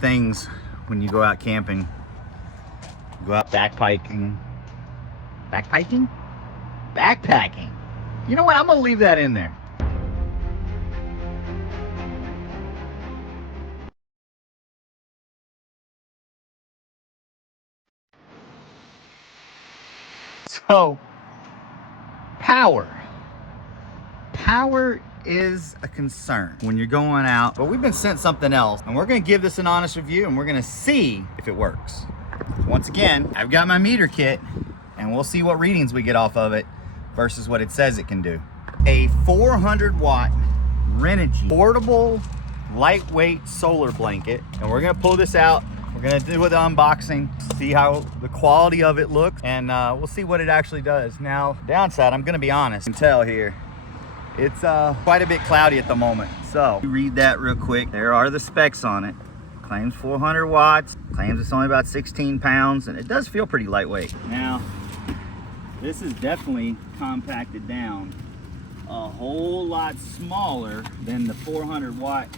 things when you go out camping. You go out backpacking. Backpacking. You know what? I'm gonna leave that in there. So, power. Power is a concern when you're going out, but we've been sent something else, and we're gonna give this an honest review, and we're gonna see if it works. Once again, I've got my meter kit, and we'll see what readings we get off of it versus what it says it can do. A 400 watt Renogy portable lightweight solar blanket, and we're gonna pull this out. We're gonna do the unboxing, see how the quality of it looks, and we'll see what it actually does. Now, downside, I'm gonna be honest, you can tell here, it's quite a bit cloudy at the moment. So, read that real quick. There are the specs on it. Claims 400 watts, claims it's only about 16 pounds, and it does feel pretty lightweight. Now, this is definitely compacted down a whole lot smaller than the 400 watt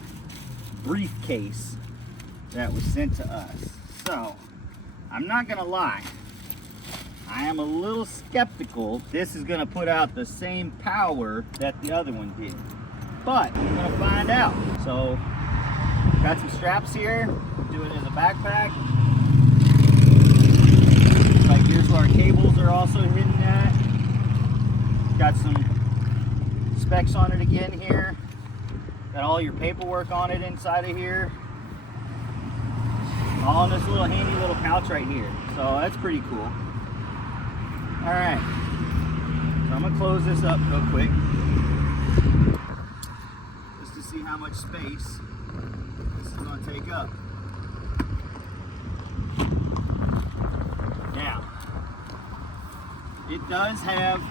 briefcase that was sent to us. So, I'm not gonna lie, I am a little skeptical this is gonna put out the same power that the other one did. But, we're gonna find out. So, got some straps here, do it as a backpack. Like here's where our cables are also hidden at. Got some specs on it again here. Got all your paperwork on it inside of here. All in this little handy little pouch right here. So that's pretty cool. All right, so I'm gonna close this up real quick just to see how much space this is gonna take up. Now, it does have,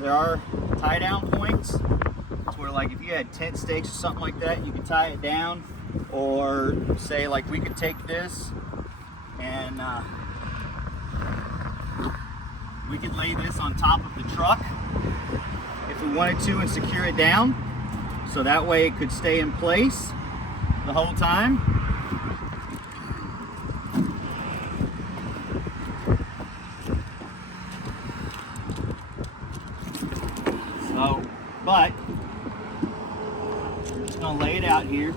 there are tie down points. It's where like if you had tent stakes or something like that, you could tie it down. Or say like we could take this and we could lay this on top of the truck if we wanted to and secure it down, so that way it could stay in place the whole time. So, but I'm just gonna lay it out here.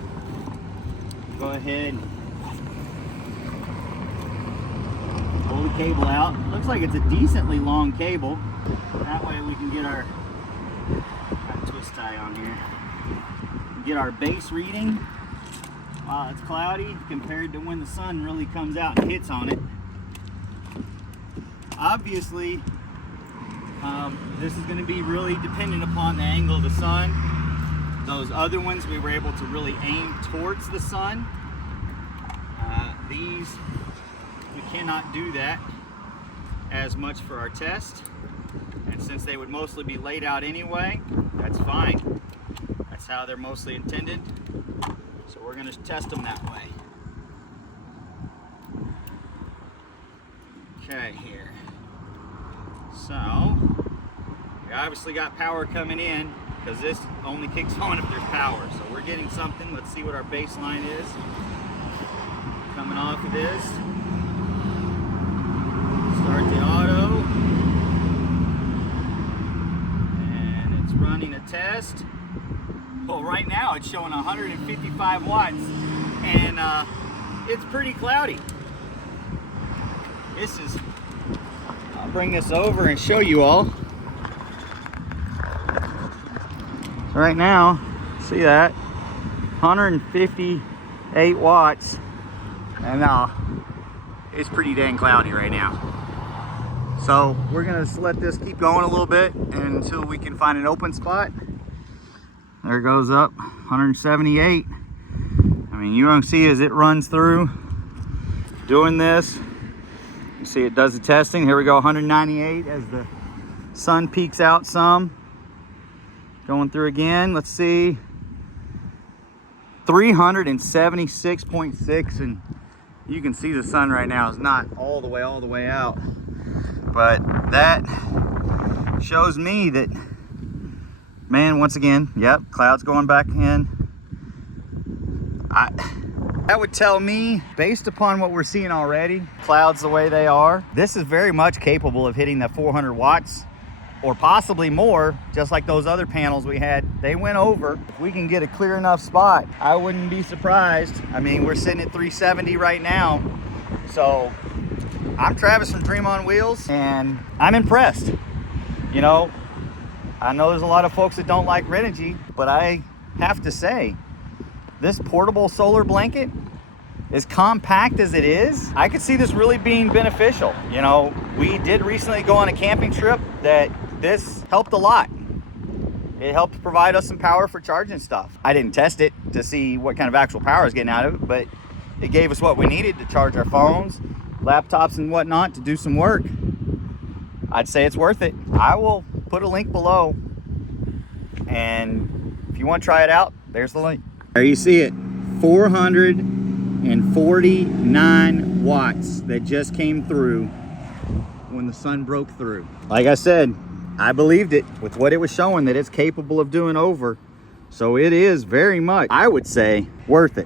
Go ahead, pull the cable out. Looks like it's a decently long cable. That way we can get our twist tie on here. Get our base reading while it's cloudy compared to when the sun really comes out and hits on it. Obviously, this is going to be really dependent upon the angle of the sun. Those other ones we were able to really aim towards the sun. These, we cannot do that as much for our test. And since they would mostly be laid out anyway, that's fine. That's how they're mostly intended. So we're going to test them that way. Okay, here. So, we obviously got power coming in, because this only kicks on if there's power. So we're getting something. Let's see what our baseline is. Coming off of this. Start the auto. And it's running a test. Well, right now it's showing 155 watts. And it's pretty cloudy. I'll bring this over and show you all. So right now, see that? 158 watts. And it's pretty dang cloudy right now. So we're gonna just let this keep going a little bit until we can find an open spot. There it goes up, 178. I mean, you don't see as it runs through doing this. You see it does the testing. Here we go, 198 as the sun peaks out some. Going through again, let's see. 376.6, and you can see the sun right now is not all the way out. But that shows me that, man, once again, yep, clouds going back in. That would tell me, based upon what we're seeing already, clouds the way they are, this is very much capable of hitting the 400 watts or possibly more, just like those other panels we had. They went over. If we can get a clear enough spot, I wouldn't be surprised. I mean, we're sitting at 370 right now. So I'm Travis from Dream on Wheels, and I'm impressed. You know, I know there's a lot of folks that don't like Renogy, but I have to say, this portable solar blanket, as compact as it is, I could see this really being beneficial. You know, we did recently go on a camping trip that this helped a lot. It helped provide us some power for charging stuff. I didn't test it to see what kind of actual power I was getting out of it, but it gave us what we needed to charge our phones, laptops and whatnot to do some work. I'd say it's worth it. I will put a link below, and if you want to try it out, there's the link. There you see it, 449 watts that just came through when the sun broke through. Like I said, I believed it with what it was showing that it's capable of doing over. So it is very much, I would say, worth it.